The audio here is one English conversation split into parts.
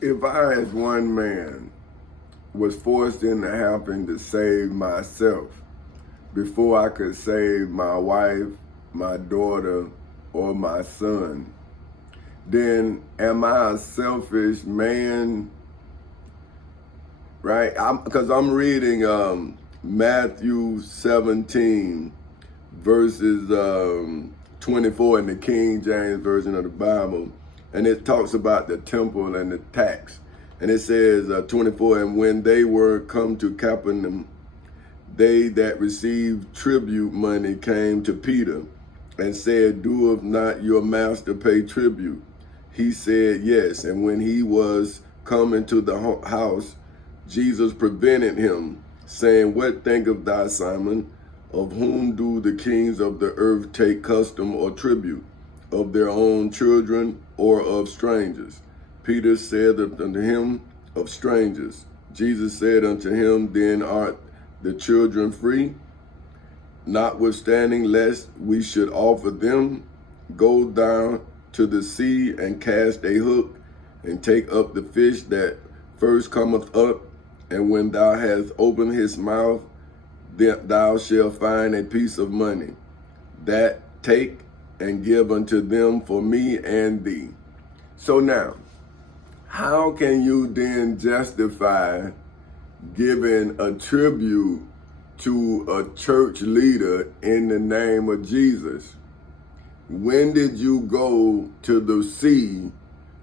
If I, as one man, was forced into having to save myself before I could save my wife, my daughter, or my son, then am I a selfish man? Right? Because I'm reading Matthew 17, verses 24 in the King James Version of the Bible. And it talks about the temple and the tax. And it says 24, and when they were come to Capernaum, they that received tribute money came to Peter and said, doeth not your master pay tribute? He said, yes. And when he was come into the house, Jesus prevented him, saying, what thinkest thou, Simon? Of whom do the kings of the earth take custom or tribute? Of their own children or of strangers? Peter said unto him, of strangers. Jesus said unto him, then art the children free? Notwithstanding, lest we should offer them, go down to the sea and cast a hook, and take up the fish that first cometh up, and when thou hast opened his mouth, then thou shalt find a piece of money. That take and give unto them for me and thee. So now, how can you then justify giving a tribute to a church leader in the name of Jesus? When did you go to the sea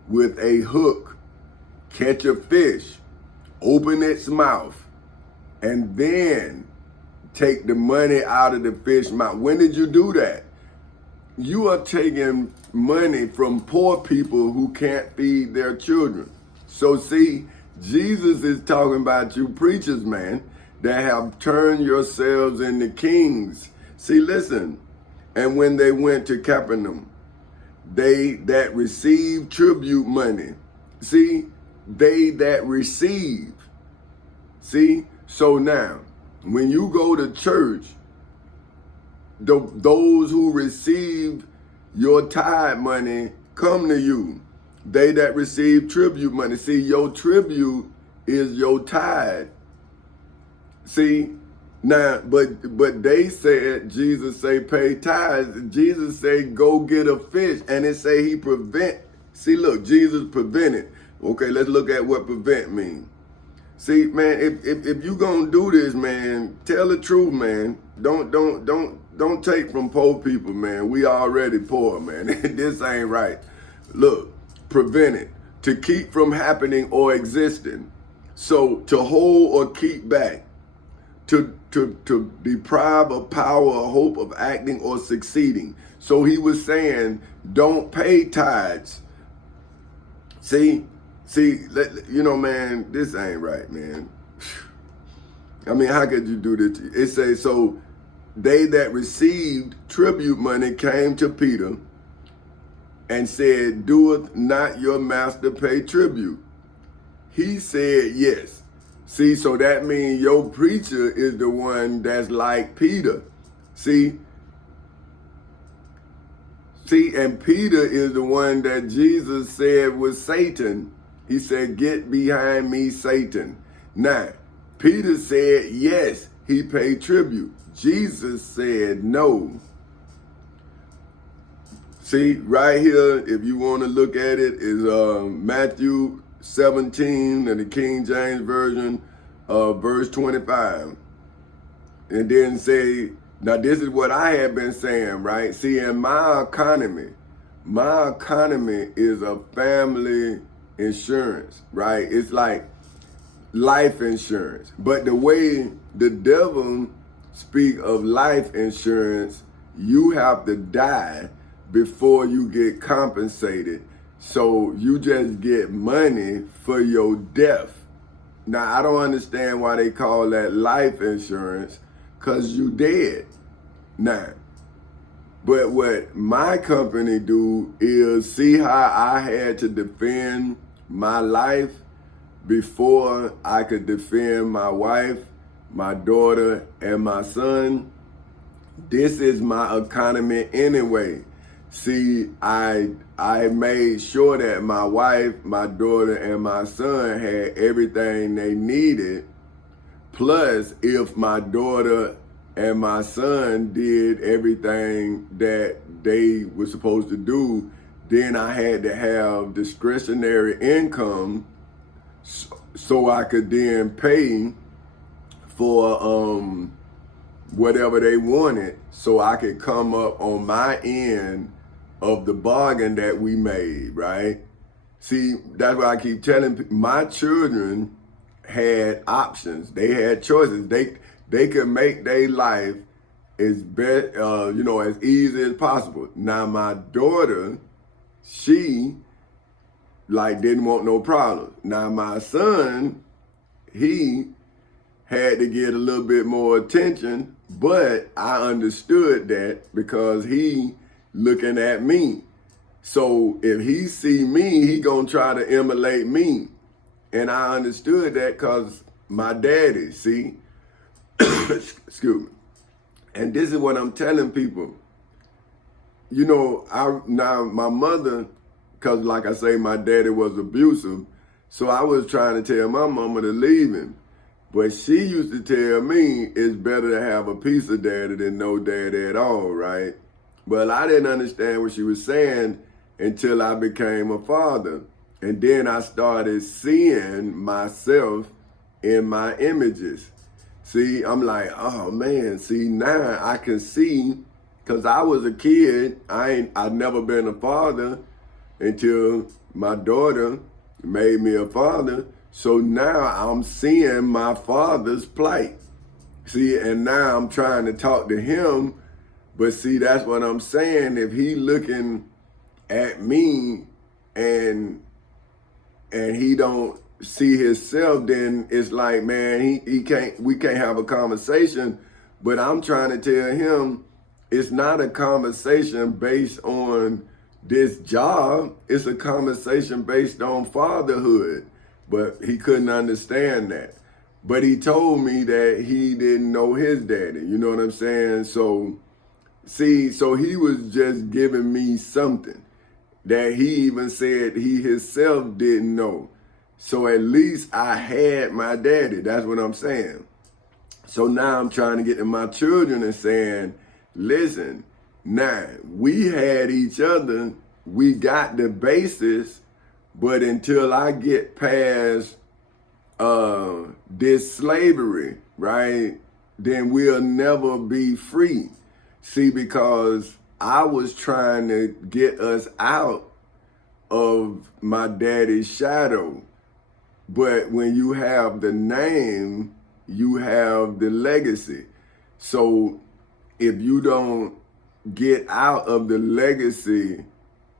with a hook, catch a fish, open its mouth, and then take the money out of the fish mouth? When did you do that? You are taking money from poor people who can't feed their children. So see, Jesus is talking about you preachers, man, that have turned yourselves into kings. See, listen, and when they went to Capernaum, they that received tribute money. See, they that receive. See, so now, when you go to church, those who receive your tithe money come to you. They that receive tribute money. See, your tribute is your tithe. See, now, but they said, Jesus say pay tithes. Jesus say go get a fish, and it say he prevent. See, look, Jesus prevented. Okay, let's look at what prevent means. See, man, if you gonna do this, man, tell the truth, man. Don't take from poor people, man. We already poor, man. This ain't right. Look, prevent it, to keep from happening or existing. So to hold or keep back, to deprive of power or hope of acting or succeeding. So he was saying, don't pay tithes. See, you know, man, this ain't right, man. I mean, how could you do this? It says, so they that received tribute money came to Peter and said, doeth not your master pay tribute? He said, yes. See, so that means your preacher is the one that's like Peter. See, and Peter is the one that Jesus said was Satan. He said, get behind me, Satan. Now, Peter said, yes, he paid tribute. Jesus said no. See, right here, if you want to look at it, is Matthew 17 in the King James Version, verse 25. And then say, now this is what I have been saying, right? See, in my economy is a family insurance, right? It's like life insurance. But the way the devil speak of life insurance, you have to die before you get compensated. So you just get money for your death. Now, I don't understand why they call that life insurance, because you dead now. But what my company do is, see how I had to defend my life before I could defend my wife, my daughter, and my son? This is my economy anyway. See, I made sure that my wife, my daughter, and my son had everything they needed. Plus, if my daughter and my son did everything that they were supposed to do, then I had to have discretionary income so I could then pay for whatever they wanted, so I could come up on my end of the bargain that we made, right? See, that's why I keep telling people, my children had options. They had choices. They could make their life as as easy as possible. Now my daughter, she didn't want no problem. Now my son, he had to get a little bit more attention, but I understood that because he looking at me. So if he see me, he gonna try to emulate me. And I understood that because my daddy, see, excuse me. And this is what I'm telling people. Now my mother, because like I say, my daddy was abusive, so I was trying to tell my mama to leave him. But she used to tell me it's better to have a piece of daddy than no daddy at all, right? But I didn't understand what she was saying until I became a father. And then I started seeing myself in my images. See, I'm like, oh man, see now I can see, because I was a kid, I'd never been a father until my daughter made me a father. So now I'm seeing my father's plight. See, and now I'm trying to talk to him, but see, that's what I'm saying. If he looking at me and he don't see himself, then it's like, man, we can't have a conversation. But I'm trying to tell him it's not a conversation based on this job. It's a conversation based on fatherhood. But he couldn't understand that. But he told me that he didn't know his daddy. You know what I'm saying? So, see, so he was just giving me something that he even said he himself didn't know. So at least I had my daddy. That's what I'm saying. So now I'm trying to get to my children and saying, listen, now we had each other. We got the basis. But until I get past this slavery, right, then we'll never be free. See, because I was trying to get us out of my daddy's shadow. But when you have the name, you have the legacy. So if you don't get out of the legacy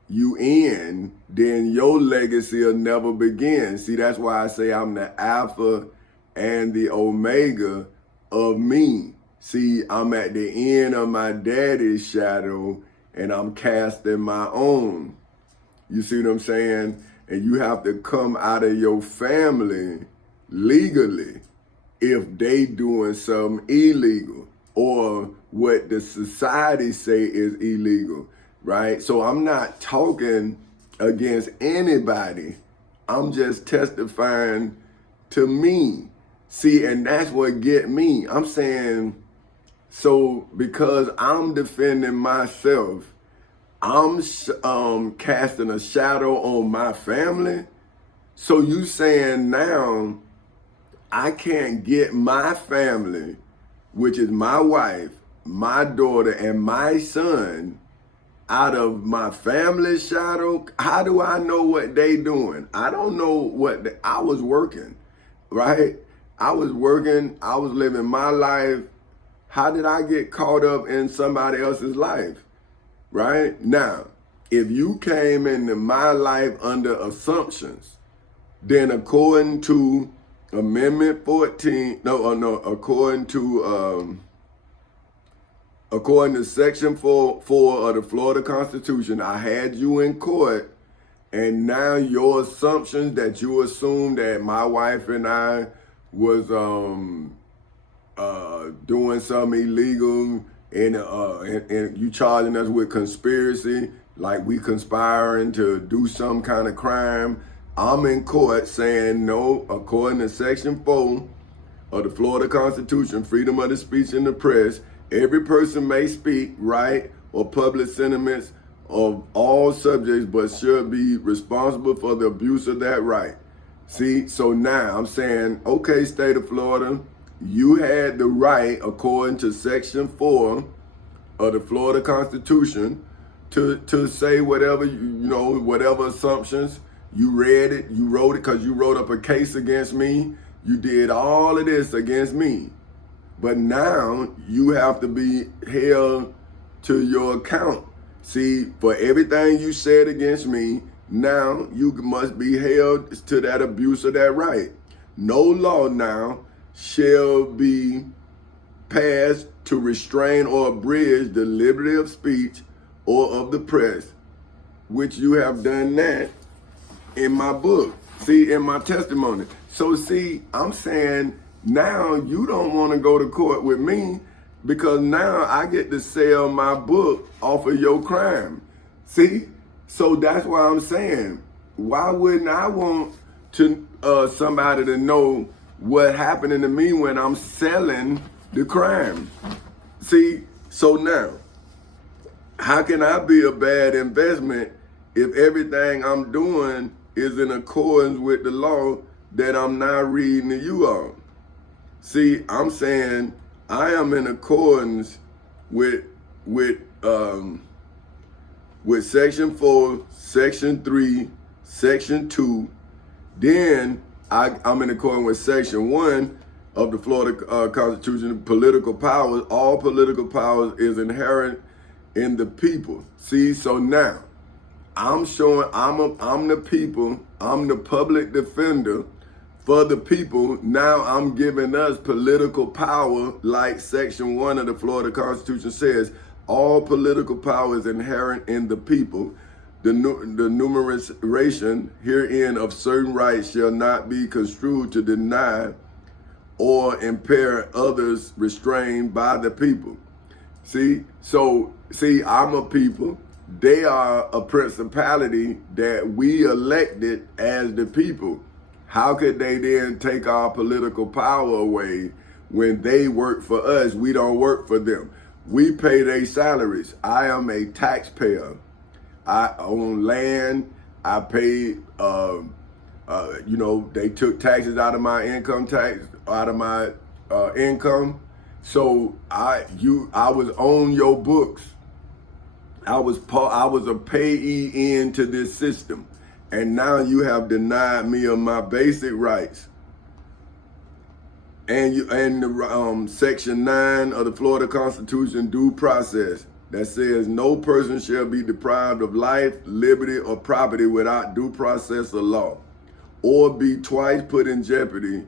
you in, then your legacy will never begin. See, that's why I say I'm the Alpha and the Omega of me. See, I'm at the end of my daddy's shadow and I'm casting my own. You see what I'm saying? And you have to come out of your family legally if they doing something illegal or what the society say is illegal. Right? So I'm not talking against anybody. I'm just testifying to me. See, and that's what get me. I'm saying, so because I'm defending myself, I'm casting a shadow on my family. So you saying now I can't get my family, which is my wife, my daughter, and my son, out of my family's shadow? How do I know what they doing? I don't know what I was working, right? I was working, I was living my life. How did I get caught up in somebody else's life, right? Now, if you came into my life under assumptions, then according to Amendment 14, according to Section 4 of the Florida Constitution, I had you in court, and now your assumptions that you assumed that my wife and I was doing something illegal, and you charging us with conspiracy, like we conspiring to do some kind of crime, I'm in court saying no, according to Section 4 of the Florida Constitution, freedom of the speech and the press, every person may speak, write, or publish sentiments of all subjects, but should be responsible for the abuse of that right. See, so now I'm saying, okay, state of Florida, you had the right, according to Section 4 of the Florida Constitution, to say whatever, whatever assumptions. You read it, you wrote it because you wrote up a case against me. You did all of this against me. But now you have to be held to your account. See, for everything you said against me, now you must be held to that abuse of that right. No law now shall be passed to restrain or abridge the liberty of speech or of the press, which you have done that in my book, see, in my testimony. So see, I'm saying now you don't want to go to court with me because now I get to sell my book off of your crime. See? So that's why I'm saying, why wouldn't I want to somebody to know what happened to me when I'm selling the crime? See, so now, how can I be a bad investment if everything I'm doing is in accordance with the law that I'm now reading to you all? See, I'm saying I am in accordance with Section 4, Section 3, Section 2. Then I'm in accordance with Section 1 of the Florida Constitution, political powers. All political powers is inherent in the people. See, so now I'm showing I'm the people, I'm the public defender for the people. Now I'm giving us political power, like Section 1 of the Florida Constitution says. All political power is inherent in the people. The numeration herein of certain rights shall not be construed to deny or impair others restrained by the people. See, I'm a people. They are a principality that we elected as the people. How could they then take our political power away when they work for us? We don't work for them. We pay their salaries. I am a taxpayer. I own land. I pay, they took taxes out of my income income. So I was on your books. I was a payee into this system. And now you have denied me of my basic rights. And the Section 9 of the Florida Constitution, due process, that says no person shall be deprived of life, liberty, or property without due process of law, or be twice put in jeopardy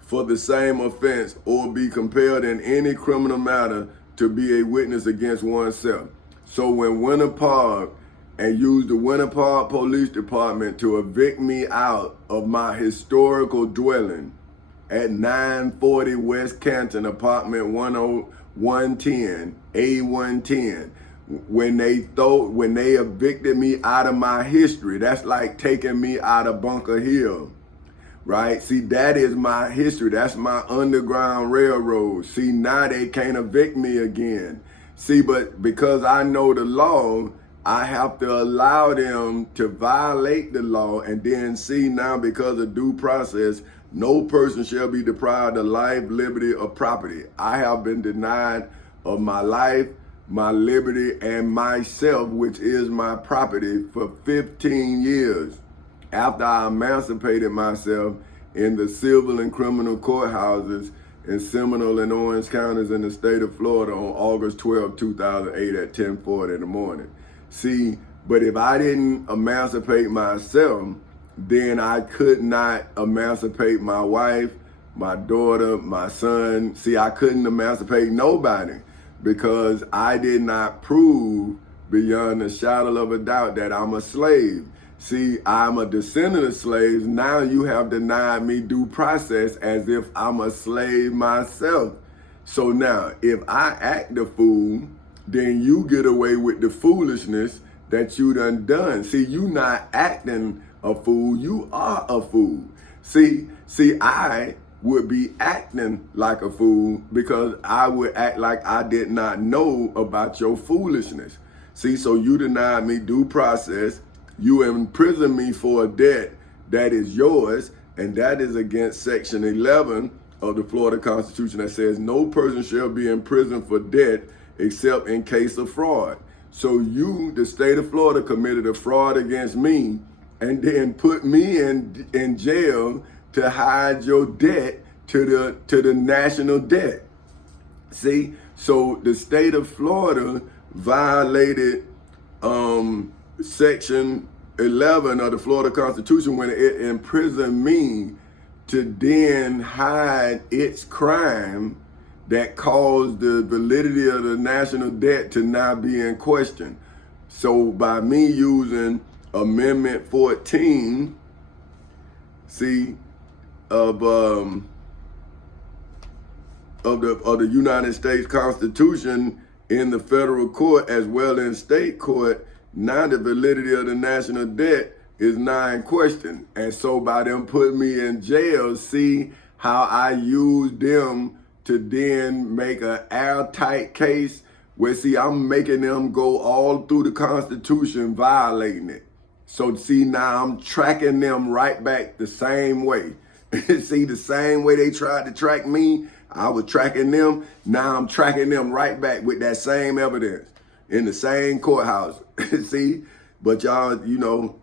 for the same offense, or be compelled in any criminal matter to be a witness against oneself. So when Winter Park and used the Winter Park Police Department to evict me out of my historical dwelling at 940 West Canton, apartment 10110, A110, when they evicted me out of my history, that's like taking me out of Bunker Hill, right? See, that is my history. That's my Underground Railroad. See, now they can't evict me again. See, but because I know the law, I have to allow them to violate the law, and then see now, because of due process, no person shall be deprived of life, liberty, or property. I have been denied of my life, my liberty, and myself, which is my property, for 15 years after I emancipated myself in the civil and criminal courthouses in Seminole and Orange counties in the state of Florida on August 12, 2008 at 10:40 in the morning. See, but if I didn't emancipate myself, then I could not emancipate my wife, my daughter, my son. See, I couldn't emancipate nobody because I did not prove beyond a shadow of a doubt that I'm a slave. See, I'm a descendant of slaves. Now you have denied me due process as if I'm a slave myself. So now, if I act the fool, then you get away with the foolishness that you done. See, you not acting a fool, you are a fool. See, I would be acting like a fool because I would act like I did not know about your foolishness. See, so you denied me due process. You imprisoned me for a debt that is yours, and that is against Section 11 of the Florida Constitution that says no person shall be imprisoned for debt except in case of fraud. So you, the state of Florida, committed a fraud against me and then put me in jail to hide your debt to the national debt. See, so the state of Florida violated Section 11 of the Florida Constitution when it imprisoned me to then hide its crime that caused the validity of the national debt to not be in question. So by me using Amendment 14, see, of the United States Constitution in the federal court as well as state court, now the validity of the national debt is not in question. And so by them putting me in jail, see how I used them to then make an airtight case where, see, I'm making them go all through the Constitution violating it. So see, now I'm tracking them right back the same way. See, the same way they tried to track me, I was tracking them. Now I'm tracking them right back with that same evidence in the same courthouse. See, but y'all, you know,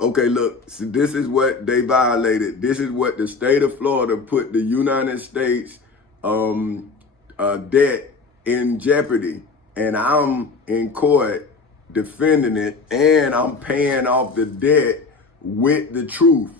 okay, look, see, this is what they violated. This is what the state of Florida put the United States debt in jeopardy. And I'm in court defending it, and I'm paying off the debt with the truth.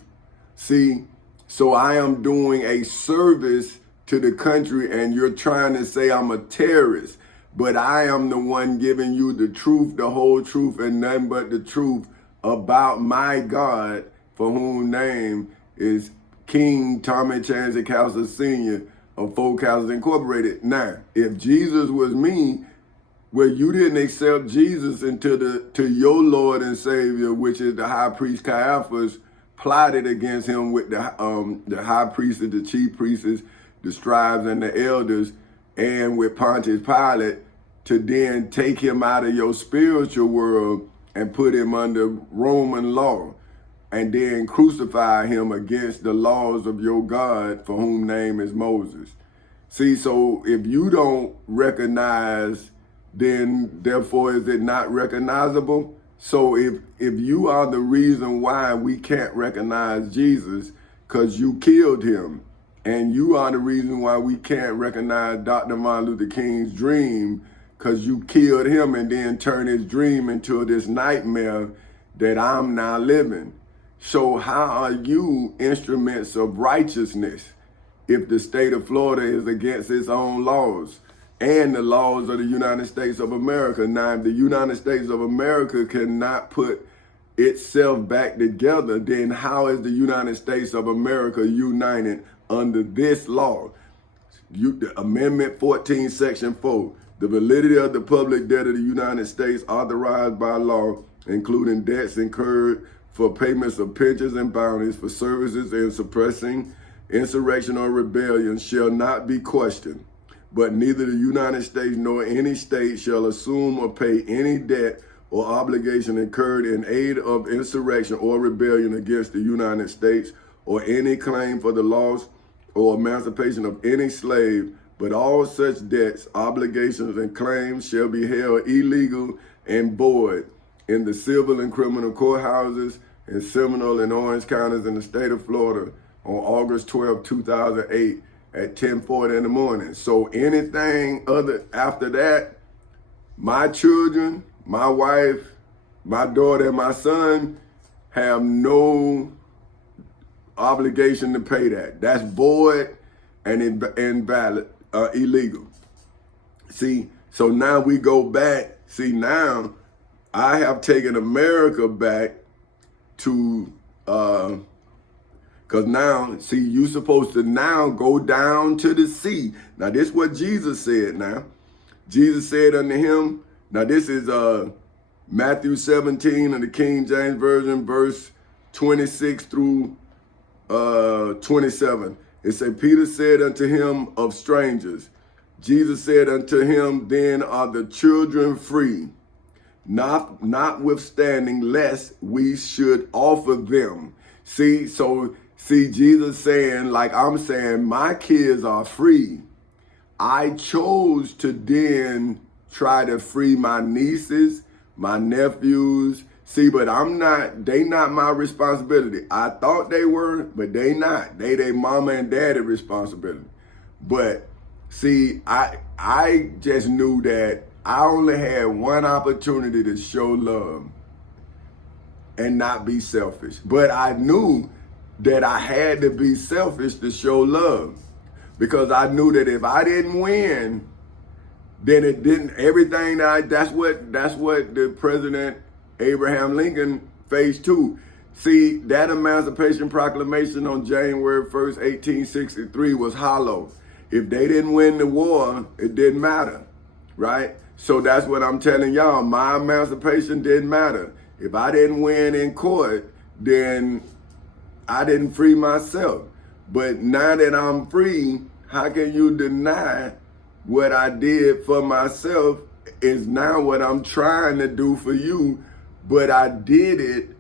See, so I am doing a service to the country, and you're trying to say I'm a terrorist, but I am the one giving you the truth, the whole truth, and nothing but the truth about my God, for whom name is King Tommy Chancy Cowser Sr. of Folk Houses Incorporated. Now, if Jesus was me, well, you didn't accept Jesus to your Lord and Savior, which is the high priest Caiaphas, plotted against him with the high priests, the chief priests, the scribes, and the elders, and with Pontius Pilate, to then take him out of your spiritual world and put him under Roman law, and then crucify him against the laws of your God, for whom name is Moses. See, so if you don't recognize, then therefore is it not recognizable? So if you are the reason why we can't recognize Jesus because you killed him, and you are the reason why we can't recognize Dr. Martin Luther King's dream because you killed him and then turned his dream into this nightmare that I'm now living. So how are you instruments of righteousness if the state of Florida is against its own laws and the laws of the United States of America? Now, if the United States of America cannot put itself back together, then how is the United States of America united under this law? Amendment 14, Section 4, the validity of the public debt of the United States authorized by law, including debts incurred for payments of pensions and bounties for services in suppressing insurrection or rebellion, shall not be questioned. But neither the United States nor any state shall assume or pay any debt or obligation incurred in aid of insurrection or rebellion against the United States, or any claim for the loss or emancipation of any slave, but all such debts, obligations, and claims shall be held illegal and void in the civil and criminal courthouses in Seminole and Orange counties in the state of Florida on August 12, 2008 at 10:40 in the morning. So anything other after that, my children, my wife, my daughter, and my son have no obligation to pay that. That's void and invalid, illegal. See, so now we go back. See, now I have taken America back to, because now, see, you supposed to now go down to the sea. Now, this is what Jesus said now. Jesus said unto him, now this is Matthew 17 in the King James Version, verse 26 through 27. It says, Peter said unto him, of strangers. Jesus said unto him, then are the children free, notwithstanding, lest we should offer them. See, Jesus saying, like I'm saying, my kids are free. I chose to then try to free my nieces, my nephews. See, but they not my responsibility. I thought they were, but they not. They mama and daddy responsibility. But see, I just knew that I only had one opportunity to show love and not be selfish. But I knew that I had to be selfish to show love, because I knew that if I didn't win, then it didn't, everything that's what the President Abraham Lincoln faced too. See, that Emancipation Proclamation on January 1st, 1863 was hollow. If they didn't win the war, it didn't matter, right? So that's what I'm telling y'all. My emancipation didn't matter. If I didn't win in court, then I didn't free myself. But now that I'm free, how can you deny what I did for myself is now what I'm trying to do for you? But I did it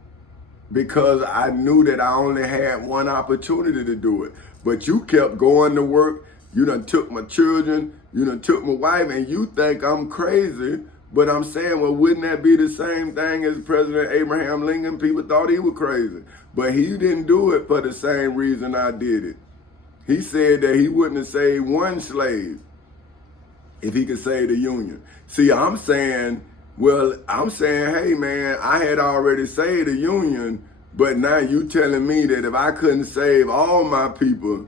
because I knew that I only had one opportunity to do it. But you kept going to work. You done took my children. You done took my wife, and you think I'm crazy. But I'm saying, well, wouldn't that be the same thing as President Abraham Lincoln? People thought he was crazy. But he didn't do it for the same reason I did it. He said that he wouldn't have saved one slave if he could save the Union. See, I'm saying, hey, man, I had already saved the Union, but now you telling me that if I couldn't save all my people,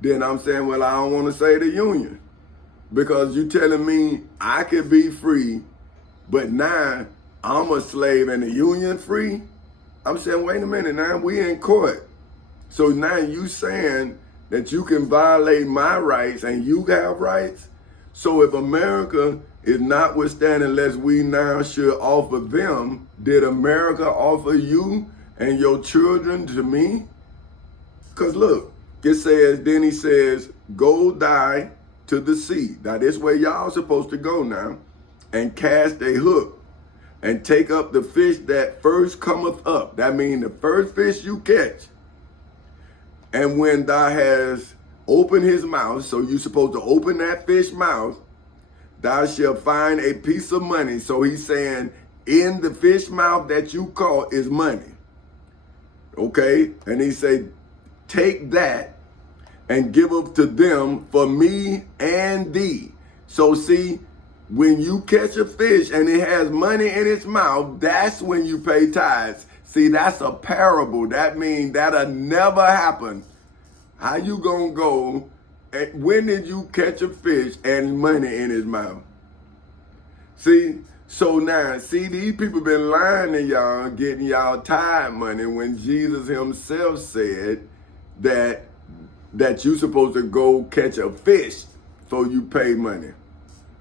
then I'm saying, well, I don't want to save the Union. Because you telling me I could be free, but now I'm a slave and the Union free? I'm saying, wait a minute, now we in court. So now you saying that you can violate my rights and you have rights? So if America is notwithstanding, lest we now should offer them, did America offer you and your children to me? Because look, it says, then he says, go die to the sea. Now this way y'all supposed to go now, and cast a hook and take up the fish that first cometh up. That means the first fish you catch. And when thou hast opened his mouth, so you're supposed to open that fish mouth, thou shalt find a piece of money. So he's saying in the fish mouth that you caught is money. Okay? And he said, take that and give up to them for me and thee. So see, when you catch a fish and it has money in its mouth, that's when you pay tithes. See, that's a parable. That means that'll never happen. How you gonna go? When did you catch a fish and money in his mouth? See, so now, see, these people been lying to y'all, getting y'all tithe money when Jesus himself said that you supposed to go catch a fish before you pay money.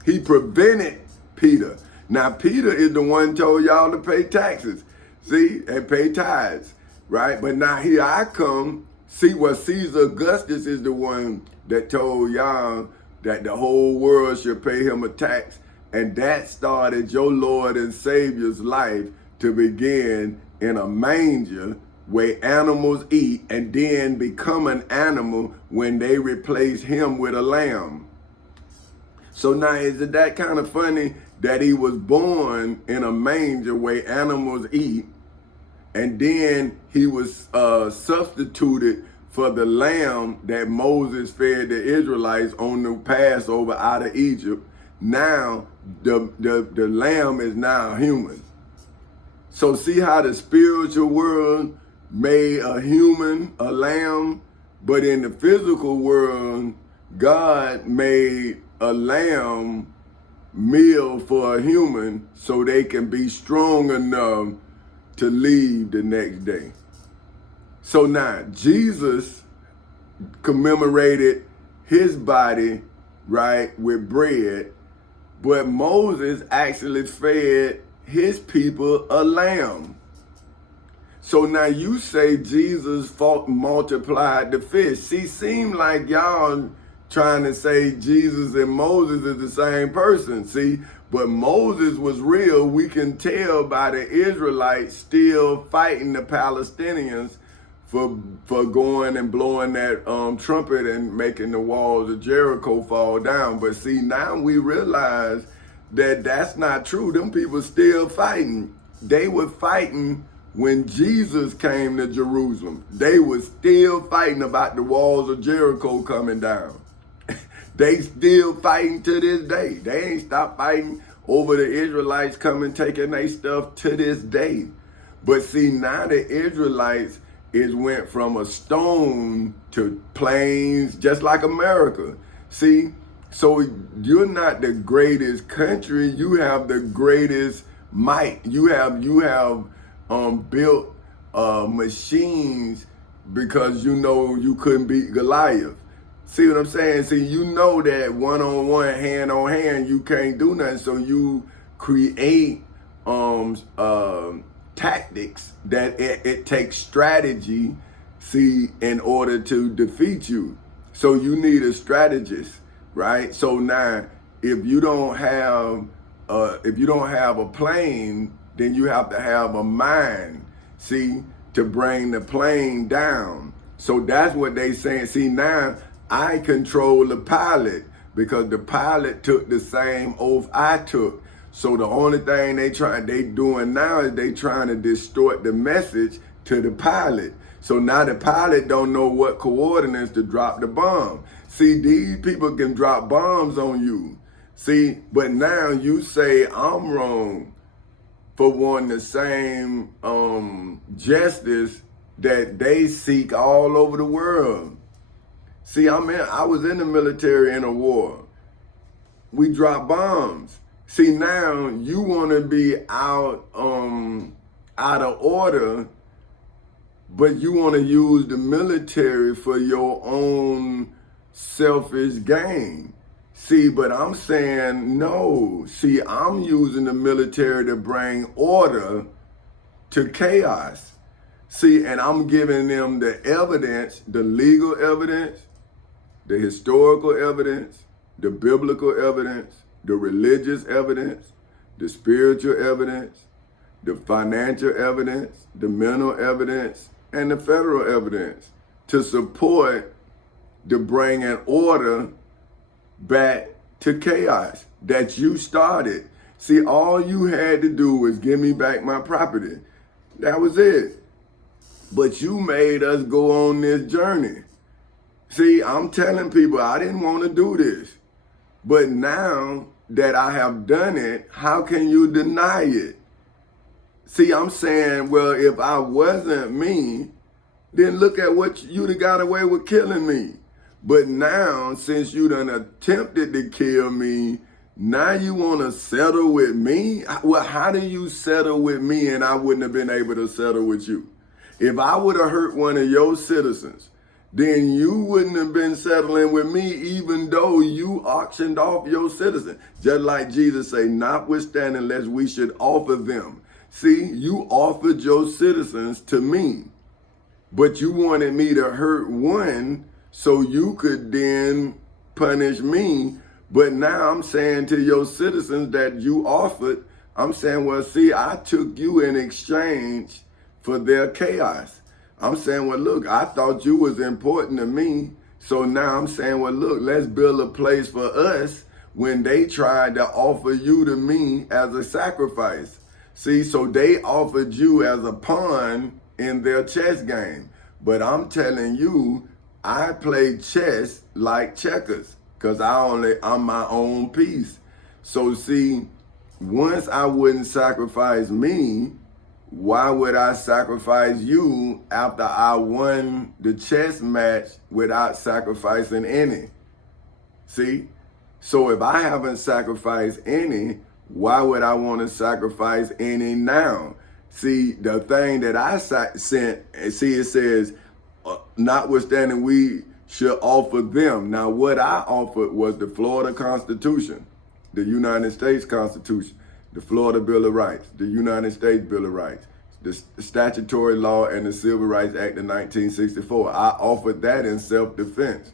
He prevented Peter. Now, Peter is the one told y'all to pay taxes, see, and pay tithes, right? But now here I come. See, what Caesar Augustus is the one that told y'all that the whole world should pay him a tax. And that started your Lord and Savior's life to begin in a manger where animals eat, and then become an animal when they replace him with a lamb. So now, is it that kind of funny that he was born in a manger where animals eat, and then he was substituted for the lamb that Moses fed the Israelites on the Passover out of Egypt? Now the lamb is now human. So see how the spiritual world made a human a lamb, but in the physical world, God made a lamb meal for a human so they can be strong enough to leave the next day. So now Jesus commemorated his body, right, with bread, but Moses actually fed his people a lamb. So now you say Jesus multiplied the fish. See, seem like y'all trying to say Jesus and Moses is the same person. See, but Moses was real. We can tell by the Israelites still fighting the Palestinians for going and blowing that trumpet and making the walls of Jericho fall down. But see, now we realize that that's not true. Them people still fighting. They were fighting when Jesus came to Jerusalem. They were still fighting about the walls of Jericho coming down. They still fighting to this day. They ain't stopped fighting over the Israelites coming taking their stuff to this day. But see, now the Israelites went from a stone to plains, just like America. See, so you're not the greatest country. You have the greatest might. You have built machines because you know you couldn't beat Goliath. See what I'm saying? See, you know that one-on-one, hand-on-hand, you can't do nothing. So you create tactics that it takes strategy, see, in order to defeat you. So you need a strategist, right? So now, if you don't have a plane, then you have to have a mind, see, to bring the plane down. So that's what they saying. See, now I control the pilot because the pilot took the same oath I took. So the only thing they doing now is they trying to distort the message to the pilot. So now the pilot don't know what coordinates to drop the bomb. See, these people can drop bombs on you. See, but now you say I'm wrong for wanting the same justice that they seek all over the world. See, I was in the military in a war. We dropped bombs. See, now you want to be out of order, but you want to use the military for your own selfish gain. See, but I'm saying no. See, I'm using the military to bring order to chaos. See, and I'm giving them the evidence, the legal evidence, the historical evidence, the biblical evidence, the religious evidence, the spiritual evidence, the financial evidence, the mental evidence, and the federal evidence to support the bringing order back to chaos that you started. See, all you had to do was give me back my property. That was it. But you made us go on this journey. See, I'm telling people I didn't want to do this. But now that I have done it, how can you deny it? See, I'm saying, well, if I wasn't me, then look at what you'd have got away with killing me. But now, since you done attempted to kill me, now you want to settle with me? Well, how do you settle with me and I wouldn't have been able to settle with you? If I would have hurt one of your citizens, then you wouldn't have been settling with me even though you auctioned off your citizen. Just like Jesus say, notwithstanding lest we should offer them. See, you offered your citizens to me, but you wanted me to hurt one so you could then punish me. But now I'm saying to your citizens that you offered, I'm saying, well, see, I took you in exchange for their chaos. I'm saying, well, look, I thought you was important to me. So now I'm saying, well, look, let's build a place for us when they tried to offer you to me as a sacrifice. See, so they offered you as a pawn in their chess game. But I'm telling you, I play chess like checkers because I'm my own piece. So see, once I wouldn't sacrifice me, why would I sacrifice you after I won the chess match without sacrificing any? See? So if I haven't sacrificed any, why would I want to sacrifice any now? See, the thing that I sent, see, it says, notwithstanding we should offer them. Now, what I offered was the Florida Constitution, the United States Constitution. the Florida Bill of Rights, the United States Bill of Rights, the statutory law, and the Civil Rights Act of 1964. I offered that in self-defense.